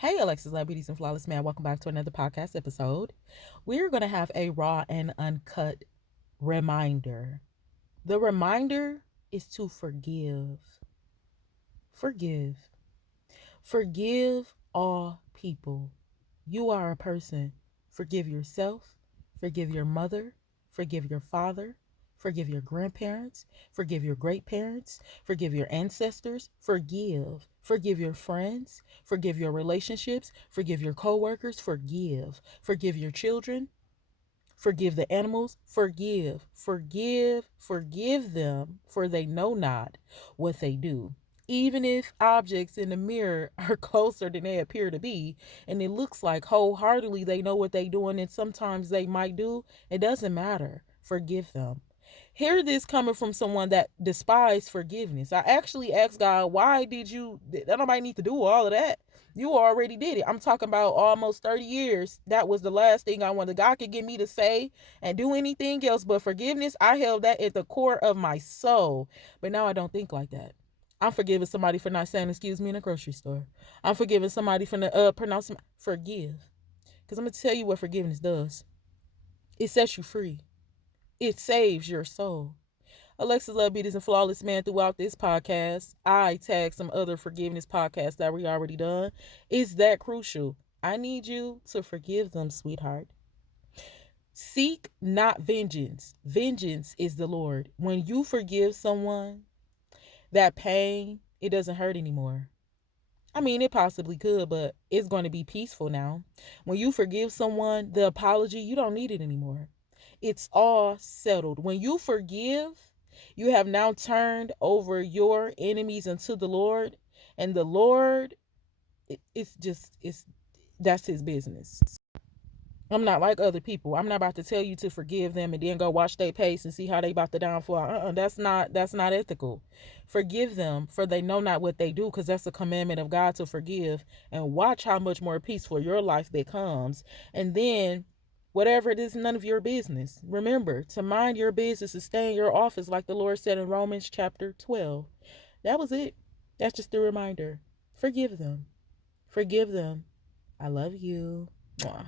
Hey, Alexus, Beauties and Flawless Man. Welcome back to another podcast episode. We're going to have a raw and uncut reminder. The reminder is to forgive. Forgive. Forgive all people. You are a person. Forgive yourself. Forgive your mother. Forgive your father. Forgive your grandparents. Forgive your great parents. Forgive your ancestors. Forgive. Forgive your friends. Forgive your relationships. Forgive your coworkers. Forgive. Forgive your children. Forgive the animals. Forgive. Forgive them, for they know not what they do. Even if objects in the mirror are closer than they appear to be, and it looks like wholeheartedly they know what they doing, and sometimes they might do, it doesn't matter. Forgive them. Hear this coming from someone that despised forgiveness. I actually asked God, why did you, that nobody need to do all of that. You already did it. I'm talking about almost 30 years. That was the last thing I wanted. God could get me to say and do anything else, but forgiveness, I held that at the core of my soul. But now I don't think like that. I'm forgiving somebody for not saying excuse me in a grocery store. I'm forgiving somebody for pronouncing forgive. Because I'm going to tell you what forgiveness does. It sets you free. It saves your soul. Alexus Love Beauties and Flawless Man, throughout this podcast, I tag some other forgiveness podcasts that we already done. It's that crucial. I need you to forgive them, sweetheart. Seek not vengeance. Vengeance is the Lord. When you forgive someone, that pain, it doesn't hurt anymore. I mean, it possibly could, but it's going to be peaceful now. When you forgive someone, the apology, you don't need it anymore. It's all settled. When you forgive, you have now turned over your enemies unto the Lord, and the Lord, it's that's his business. I'm not like other people. I'm not about to tell you to forgive them and then go watch their pace and see how they about to downfall. That's not ethical. Forgive them, for they know not what they do, because that's a commandment of God to forgive, and watch how much more peaceful your life becomes. And then whatever it is, none of your business. Remember to mind your business and stay in your office, like the Lord said in Romans chapter 12. That was it. That's just a reminder. Forgive them. Forgive them. I love you. Mwah.